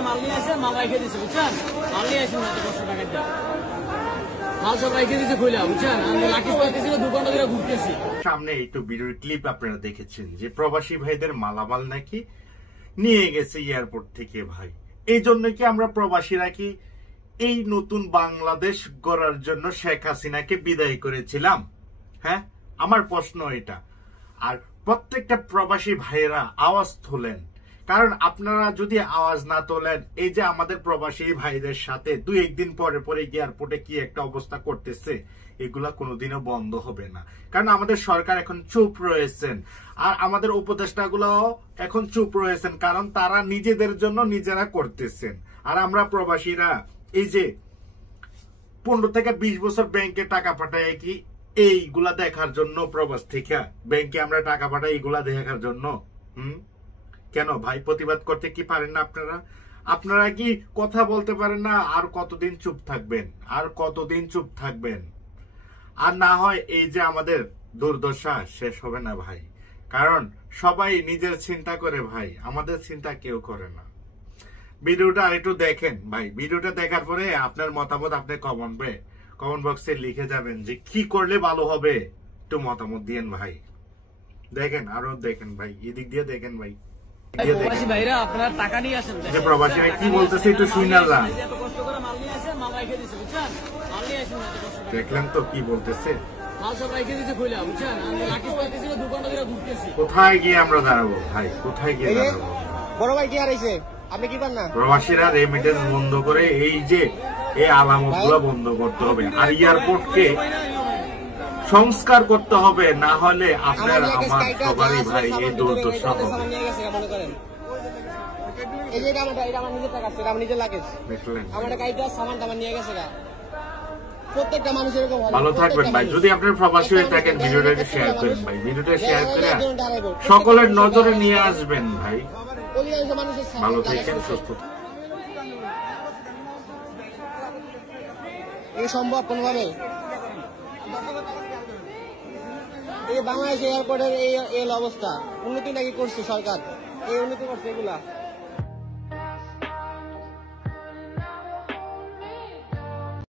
করে মাল নিয়ে আসে, মাল রেখে দিচ্ছে, বুঝছেন? মাল নিয়ে আসেন না, 500 টাকা দিয়ে মাল সব রেখে দিচ্ছে খুলে, বুঝছেন? আমি লাকি পাইতেছি 2 ঘন্টা ধরে ঘুরতেছি। সামনে একটু ভিডিওর ক্লিপ আপনারা দেখেছেন যে প্রবাসী ভাইদের মালামাল নাকি নিয়ে গেছে এয়ারপোর্ট থেকে। ভাই, এই জন্য কি আমরা প্রবাসীরা কি এই নতুন বাংলাদেশ গড়ার জন্য শেখ হাসিনাকে বিদায় করেছিলাম? হ্যাঁ, আমার প্রশ্ন এটা। আর প্রত্যেকটা প্রবাসী ভাইয়েরা আওয়াজ তোলেন, কারণ আপনারা যদি আওয়াজ না তোলেন, এই যে আমাদের প্রবাসী ভাইদের সাথে 2-1 দিন পরে পরে এয়ারপোর্টে কি একটা অবস্থা করতেছে, এগুলা কোনোদিনও বন্ধ হবে না। কারণ আমাদের সরকার এখন চুপ রয়েছেন, আর আমাদের উপদেষ্টাগুলোও এখন চুপ রয়েছেন, কারণ তারা নিজেদের জন্য নিজেরা করতেছেন। আর আমরা প্রবাসীরা এই যে 15 থেকে 20 বছর ব্যাংকে টাকা পাঠাই কি এইগুলা দেখার জন্য, প্রবাস থেকে ব্যাংকে আমরা টাকা পাঠাই এইগুলা দেখার জন্য? কেন ভাই, প্রতিবাদ করতে কি পারেন না আপনারা? আপনারা কি কথা বলতে পারেন না? আর কতদিন চুপ থাকবেন? আর কতদিন চুপ থাকবেন? আর না হয় এই যে আমাদের দুর্দশা শেষ হবে না ভাই, কারণ সবাই নিজের চিন্তা করে ভাই, আমাদের চিন্তা কেউ করে না। ভিডিওটা আরেকটু দেখেন ভাই, ভিডিওটা দেখার পরে আপনার মতামত আপনি কমেন্ট বক্সে লিখে যাবেন যে কি করলে ভালো হবে, একটু মতামত দিয়েন ভাই। দেখেন, আরো দেখেন ভাই, এদিক দিয়ে দেখেন ভাই, প্রবাসী ভাইরা আপনারা টাকা নিয়ে আসেন, যে প্রবাসীরা কি বলতেছে একটু শুনেন না। এত কষ্ট করে মাল নিয়ে আসে, মাল রেখে দিচ্ছে, বুঝছেন? মাল নিয়ে আসেন না, 500 টাকা দেখলেন তো কি বলতেছে? মাল সব রেখে দিচ্ছে খুলে, বুঝছেন? আমি লাকি পাইতেছি 2 ঘন্টা ধরে ঘুরতেছি। কোথায় গিয়ে আমরা দাঁড়াবো ভাই? কোথায় গিয়ে দাঁড়াবো? বড় ভাই কি হারাইছে? আপনি কি পান না? প্রবাসীরা রেমিটেন্স বন্ধ করে এই যে এই আলামত গুলো বন্ধ করতে হবে, আর এয়ারপোর্টকে সংস্কার করতে হবে, না হলে আপনার আমার সবারই ভাই এই দুর্দশা হবে। এই যে এটা আমার নিজের টাকা, সেটা আমার নিজের লাগেজ। আমার গাড়িটা সামান টামান নিয়ে গেছে গা। প্রত্যেকটা মানুষ এরকম হয়। ভালো থাকবেন ভাই, যদি আপনার প্রবাসী হয়ে থাকেন ভিডিওটা শেয়ার করেন ভাই, ভিডিওটা শেয়ার করে সকলের নজরে নিয়ে আসবেন ভাই। ভালো থাকেন, সুস্থ থাকেন। এই সম্ভব কোনোভাবে? এই বাংলাদেশ এয়ারপোর্টের এই অবস্থা, উন্নতি নাকি করছে সরকার? এই উন্নতি করছে এগুলা